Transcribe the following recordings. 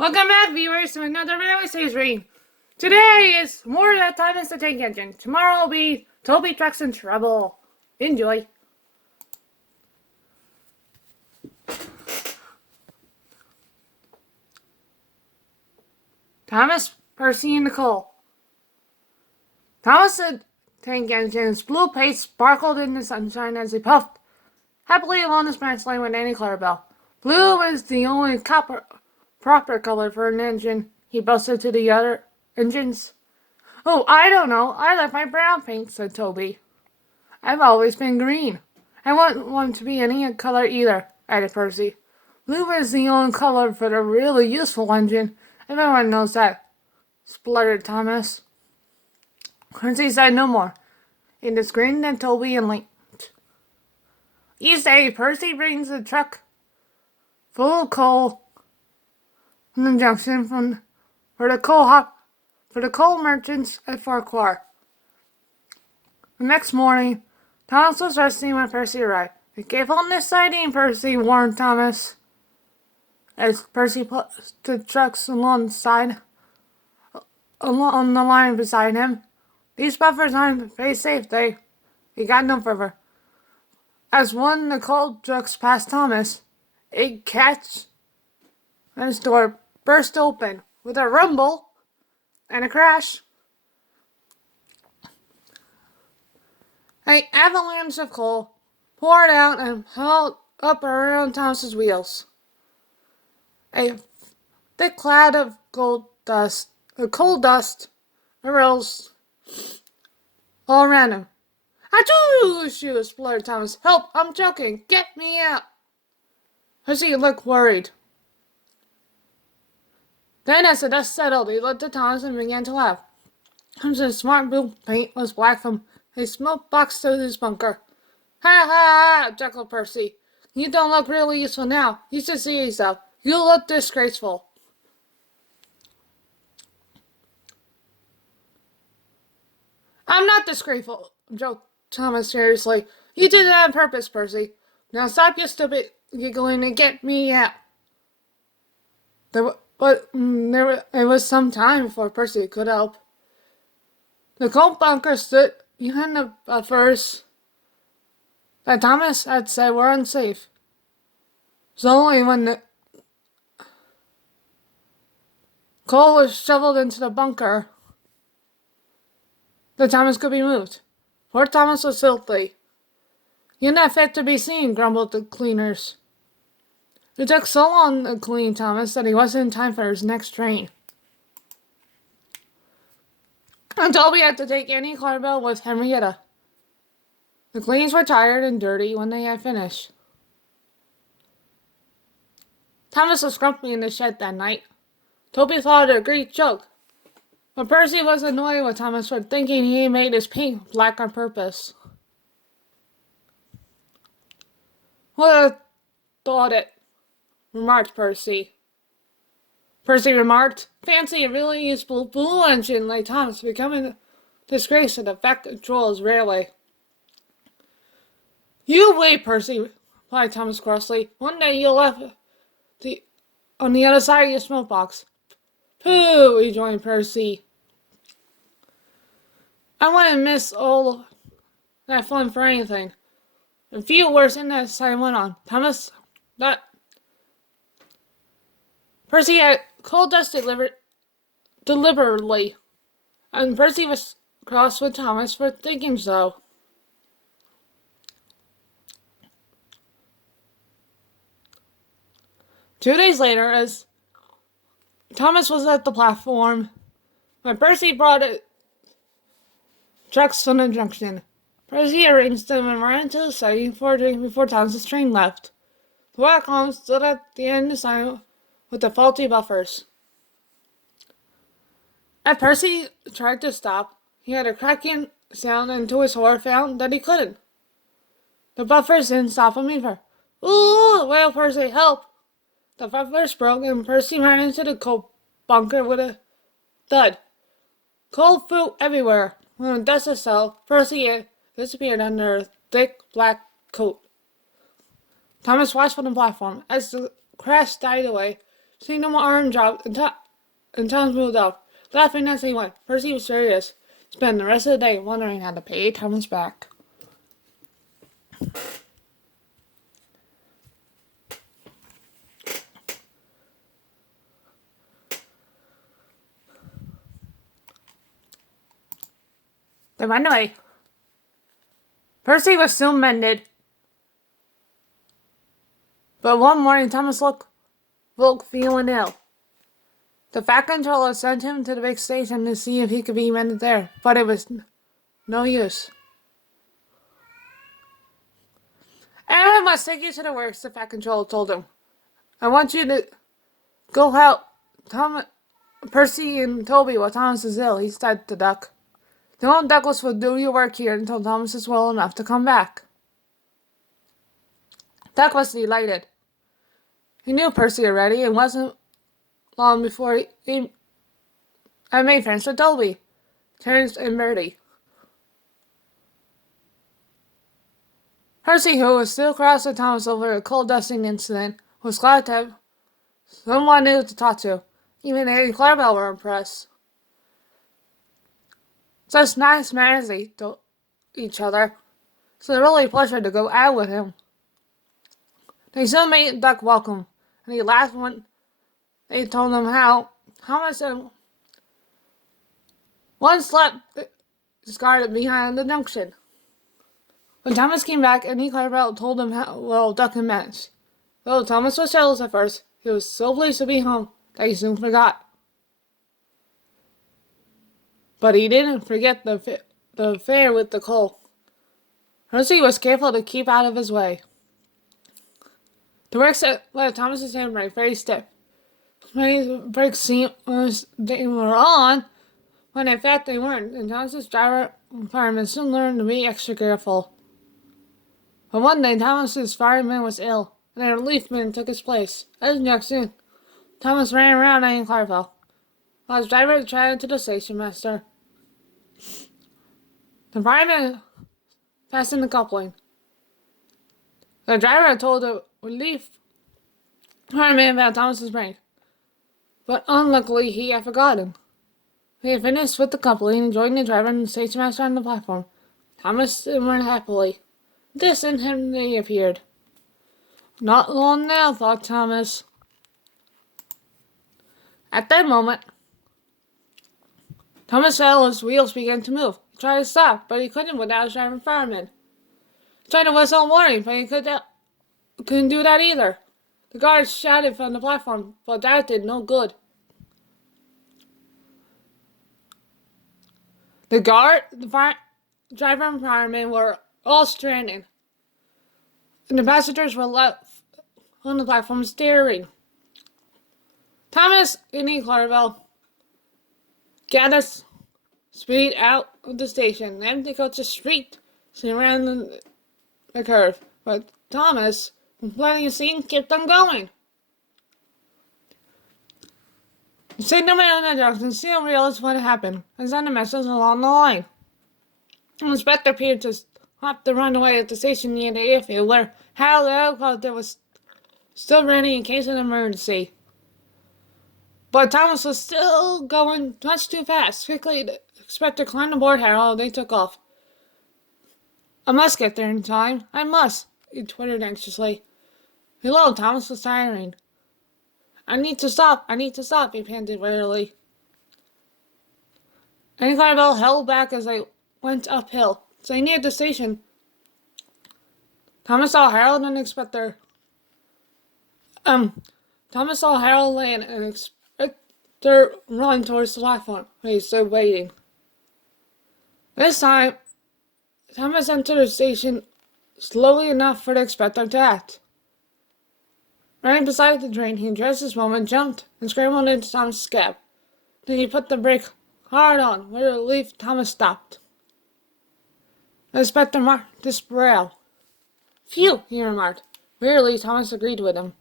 Welcome back, viewers, to another Railway Series reading. Today is more That Time Is the Tank Engine. Tomorrow will be Toby Trucks in Trouble. Enjoy. Thomas, Percy, and Nicole. Thomas the tank engine's blue paint sparkled in the sunshine as he puffed happily along his branch line with Annie Clarabelle. Blue is the only proper color for an engine, he boasted to the other engines. Oh, I don't know. I like my brown paint, said Toby. I've always been green. I wouldn't want to be any color either, added Percy. Blue is the only color for the really useful engine. Everyone knows that, spluttered Thomas. Percy said no more. He just grinned at Toby and linked. You say Percy brings a truck full of coal from the junction for the coal merchants at Farquhar. The next morning, Thomas was resting when Percy arrived. Be careful on this siding, Percy warned Thomas, as Percy put the trucks along the line beside him. These buffers aren't very safe, he got no further. As one of the coal trucks passed Thomas, a catch and his door burst open with a rumble and a crash. An avalanche of coal poured out and piled up around Thomas's wheels. A thick cloud of coal dust arose all around him. Achoo! Shoo! Spluttered Thomas. Help! I'm choking! Get me out! Percy looked worried. Then, as the dust settled, he looked at Thomas and began to laugh. Thomas's smart blue paint was black from his smoke box to his bunker. Ha ha ha! Chuckled Percy. You don't look really useful now. You should see yourself. You look disgraceful. I'm not disgraceful, joked Thomas seriously. You did it on purpose, Percy. Now stop your stupid giggling and get me out. It was some time before Percy could help. The coal bunker stood behind the buffers that Thomas had said were unsafe. So only when the coal was shoveled into the bunker that Thomas could be moved. Poor Thomas was filthy. You're not fit to be seen, grumbled the cleaners. It took so long to clean Thomas that he wasn't in time for his next train. And Toby had to take Annie Clarabelle with Henrietta. The cleans were tired and dirty when they had finished. Thomas was grumpy in the shed that night. Toby thought it a great joke, but Percy was annoyed with Thomas for thinking he made his paint black on purpose. Would have thought it, remarked Percy. Percy remarked, fancy a really useful blue engine like Thomas becoming a disgrace to the Fat Control's railway. You wait, Percy, replied Thomas crossly. One day you'll have on the other side of your smoke box. Pooh, rejoined Percy. I wouldn't miss all that fun for anything. A few words in that side went on. Thomas, that Percy had coal dust deliberately, and Percy was cross with Thomas for thinking so. Two days later, as Thomas was at the platform, when Percy brought trucks from the junction, Percy arranged them and ran into the siding before Thomas's train left. The black column stood at the end of the siding with the faulty buffers. As Percy tried to stop, he had a cracking sound and to his horror found that he couldn't. The buffers didn't stop him either. Ooh! Wailed Percy, help! The buffers broke and Percy ran into the coal bunker with a thud. Coal flew everywhere. When the dust settled, Percy disappeared under a thick black coat. Thomas watched from the platform. As the crash died away, Seeing the arm dropped, and Thomas moved up, laughing as he went. Percy was furious. Spent the rest of the day wondering how to pay Thomas back. They went away. Percy was soon mended. But one morning, Thomas woke feeling ill. The Fat Controller sent him to the big station to see if he could be mended there, but it was no use. "I must take you to the works," the Fat Controller told him. "I want you to go help Percy and Toby while Thomas is ill," he said to Duck. "Donald Douglas will do your work here until Thomas is well enough to come back." Duck was delighted. He knew Percy already, and wasn't long before he made friends with Toby, Terence, and Bertie. Percy, who was still cross with Thomas over a coal dusting incident, was glad to have someone new to talk to. Even Harry and Clarabelle were impressed. Such nice manners they told each other. It's a really pleasure to go out with him. They soon made Duck welcome, and he laughed when they told him how Thomas had once slept discarded behind the junction. When Thomas came back, Annie Clarabelle told him how well Duck had managed. Though Thomas was jealous at first, he was so pleased to be home that he soon forgot. But he didn't forget the affair with the coal. Percy was careful to keep out of his way. The work left Thomas's handbrake very stiff. Many brakes seemed they were on, when in fact they weren't, and Thomas's driver and fireman soon learned to be extra careful. But one day Thomas's fireman was ill, and a relief man took his place. As next soon, Thomas ran around Annie Clarabelle, while his driver chatted to the station master. The fireman fastened the coupling. The driver told the relief fireman about Thomas's prank, but unluckily he had forgotten. He had finished with the coupling and joined the driver and the station master on the platform. Thomas simmered happily. This and Henry appeared. Not long now, thought Thomas. At that moment, Thomas felt his wheels began to move. He tried to stop, but he couldn't without his driver and fireman. He tried to whistle a warning, but he couldn't do that either. The guards shouted from the platform, but that did no good. The driver and fireman were all stranded, and the passengers were left on the platform staring. Thomas and Annie Clarabelle gathered speed out of the station, then they got to the street around the curve. But Thomas, planning a scene, kept on going. The signalman on the junction soon realized what had happened and sent a message along the line. The inspector appeared to stop the runaway at the station near the airfield, where Harold the helicopter was still ready in case of an emergency. But Thomas was still going much too fast. Quickly, the inspector climbed aboard Harold and they took off. "I must get there in time. I must," he twittered anxiously. Below, Thomas was tiring. I need to stop, he panted wearily. Annie Clarabelle held back as they went uphill. As they neared the station, Thomas saw Harold and Inspector. Thomas saw Harold land and Inspector run towards the platform, where he stood waiting. This time, Thomas entered the station slowly enough for the Inspector to act. Running beside the train, he addressed his woman, jumped, and scrambled into Thomas' cab. Then he put the brake hard on. With relief, Thomas stopped. The inspector marked his brow. "Phew," he remarked. Wearily, Thomas agreed with him.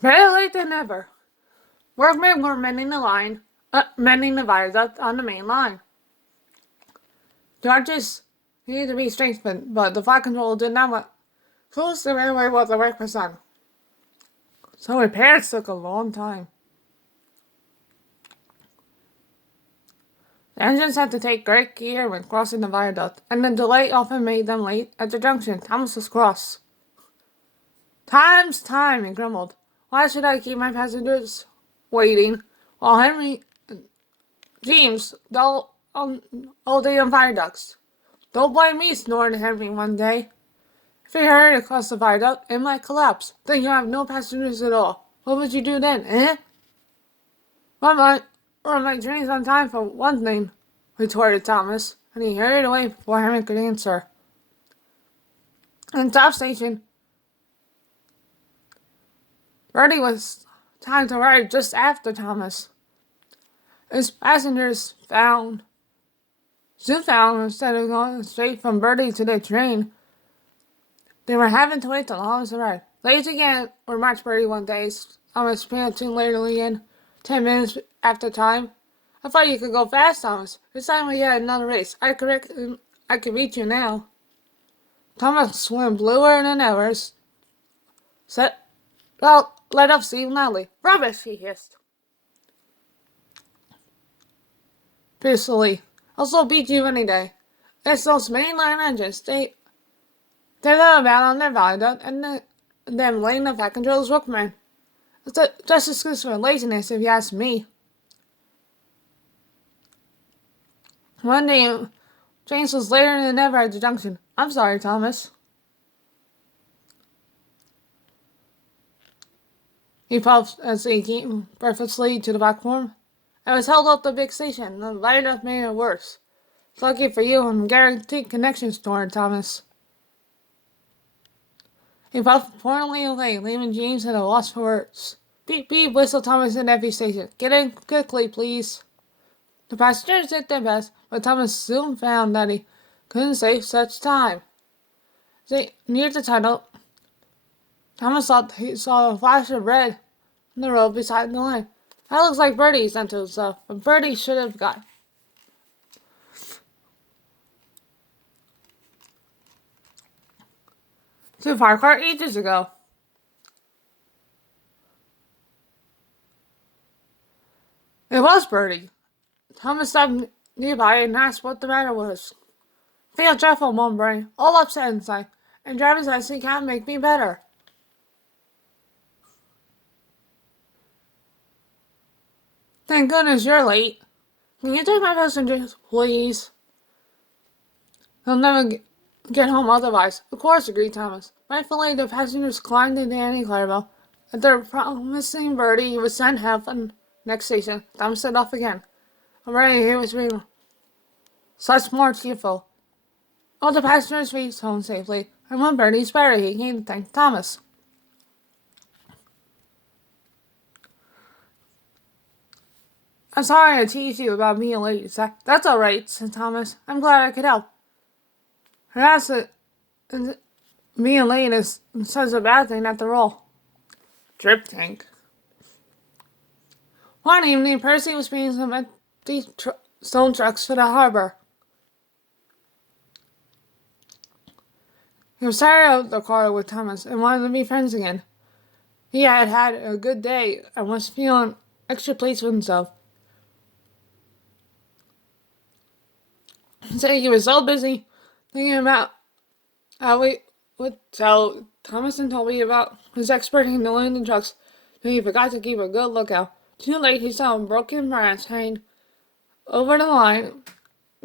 Better late than never. Workmen were mending the viaduct on the main line. The arches needed to be strengthened, but the flight control did not close the railway while the work was done. So repairs took a long time. The engines had to take great care when crossing the viaduct, and the delay often made them late at the junction Thomas was cross. Time's time, he grumbled. Why should I keep my passengers waiting while Henry James all day on viaducts? Don't blame me, snorted Henry one day. If you hurry across the viaduct, it might collapse. Then you have no passengers at all. What would you do then, eh? Run my trains on time for one thing, retorted Thomas, and he hurried away before Henry could answer. In top station, Bertie was timed to arrive just after Thomas. His passengers soon found instead of going straight from Bertie to their train, they were having to wait till Thomas arrived. Late again, or March Bertie one day, Thomas panting latterly in 10 minutes after time. I thought you could go fast, Thomas. This time we had another race. I could beat you now. Thomas swam bluer than ever. Well, let up Steve loudly. Rubbish, he hissed. Peacefully. I'll still beat you any day. It's those mainline engines. They're about on their viaduct and them laying the back controls workmen. It's just excuse for laziness if you ask me. One day, James was later than ever at the junction. I'm sorry, Thomas. He puffed as he came breathlessly to the platform. I was held up the big station, and the viaduct made it worse. It's lucky for you, I'm guaranteed connections toward Thomas. He puffed importantly away, leaving James at a loss for words. Beep beep, whistled Thomas at every station. Get in quickly, please. The passengers did their best, but Thomas soon found that he couldn't save such time. They neared the tunnel. Thomas thought he saw a flash of red on the road beside the line. That looks like Bertie, he said to himself, but Bertie should have got. To Farquhar ages ago. It was Bertie. Thomas stopped nearby and asked what the matter was. Feel dreadful, moaned Bertie, all upset inside, and driving says he can't make me better. Thank goodness you're late. Can you take my passengers, please? He'll never get home otherwise. Of course, agreed Thomas. Rightfully, the passengers climbed into Annie Clarabelle. After promising Bertie he would send help at the next station, Thomas set off again. Already he was being such more cheerful. All the passengers reached home safely, and when Bertie's better, he came to thank Thomas. I'm sorry I teased you about being late, Zach. That's all right, said Thomas. I'm glad I could help. Perhaps being late is such a bad thing after all. Drip tank. One evening, Percy was bringing some empty stone trucks for the harbor. He was tired of the car with Thomas and wanted to be friends again. He had had a good day and was feeling extra pleased with himself. He said he was so busy thinking about how we would tell Thomas and Toby about his expert in the landing trucks that he forgot to keep a good lookout. Too late, he saw a broken branch hanging over the line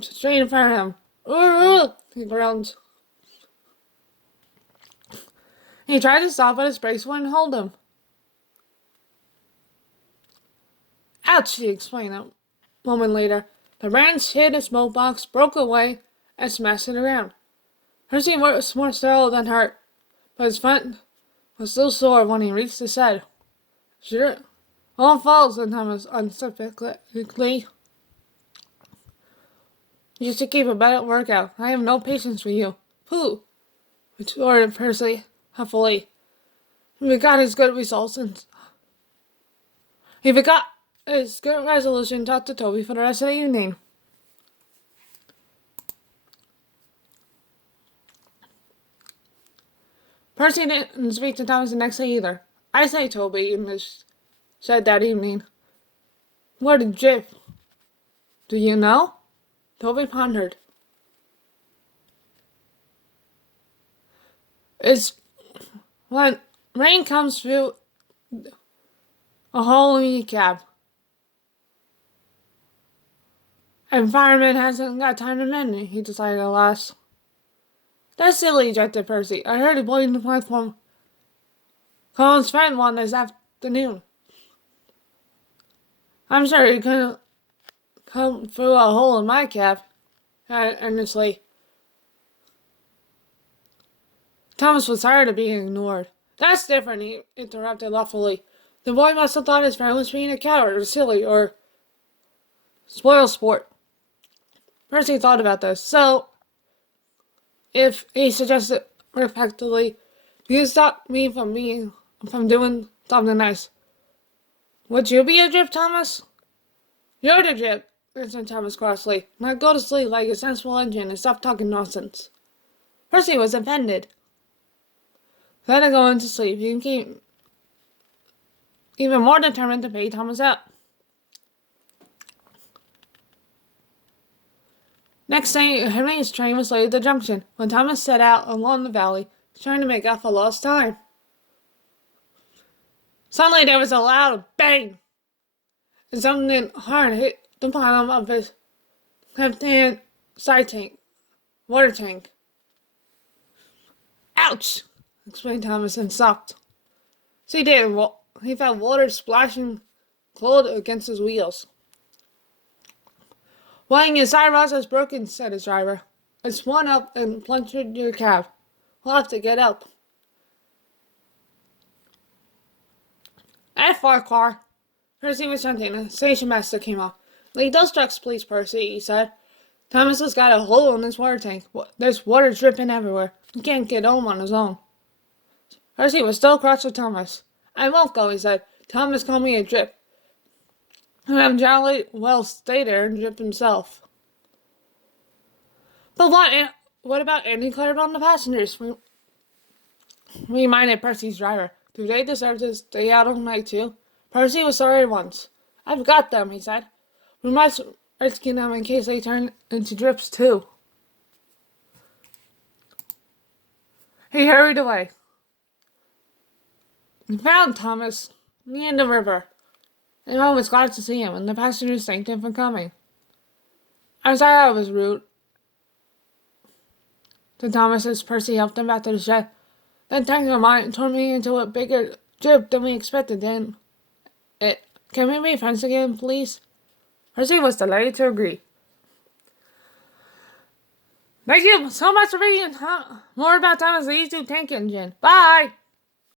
straight in front of him. Ooh, he groaned. He tried to stop, but his brakes wouldn't hold him. Ouch, he explained a moment later. The branch hit a smoke box, broke away, and smashed it around. Percy was more startled than hurt, but his front was still sore when he reached the shed. Sure. All fault, said Thomas unsympathetically. You should keep a better workout. I have no patience with you. Pooh, retorted Percy huffily. He forgot his good resolution talked to Toby for the rest of the evening. Percy didn't speak to Thomas the next day either. I say Toby in this said that evening. What a drip. Do you know? Toby pondered. It's when rain comes through a hole in your cab. And fireman hasn't got time to mend it, he decided at last. That's silly, objected Percy. I heard a boy in the platform call his friend one this afternoon. I'm sure he couldn't come through a hole in my cab, added earnestly. Thomas was tired of being ignored. That's different, he interrupted loftily. The boy must have thought his friend was being a coward or silly or spoil sport. Percy thought about this. So, if he suggested respectfully, you stop me from doing something nice. Would you be a drip, Thomas? You're the drip, answered Thomas crossly. Now go to sleep like a sensible engine and stop talking nonsense. Percy was offended. Instead of going to sleep, he became even more determined to pay Thomas out. Next day, Henry's train was late at the junction when Thomas set out along the valley, trying to make up for lost time. Suddenly there was a loud bang, and something hard hit the bottom of his left-hand water tank. Ouch! Exclaimed Thomas and stopped. So he did. He felt water splashing cold against his wheels. Well, your side rod is broken, said his driver. It's one up and punctured your cab. We'll have to get up. At Farquhar, Percy was hunting. The station master came up. Leave those trucks, please, Percy, he said. Thomas has got a hole in his water tank. There's water dripping everywhere. He can't get home on his own. Percy was still cross with Thomas. I won't go, he said. Thomas called me a drip. And I'm jolly well stay there and drip himself. But what about Andy Clarabelle and the passengers? Reminded Percy's driver. Do they deserve to stay out all night too? Percy was sorry once. I've got them, he said. We must rescue them in case they turn into drips too. He hurried away. He found Thomas near the river. Everyone was glad to see him, and the passengers thanked him for coming. I'm sorry I was rude to Thomas as Percy helped him back to the shed. That tank of mine turned me into a bigger drip than we expected then. Can we be friends again, please? Percy was delighted to agree. Thank you so much for reading more about Thomas the YouTube Tank Engine. Bye!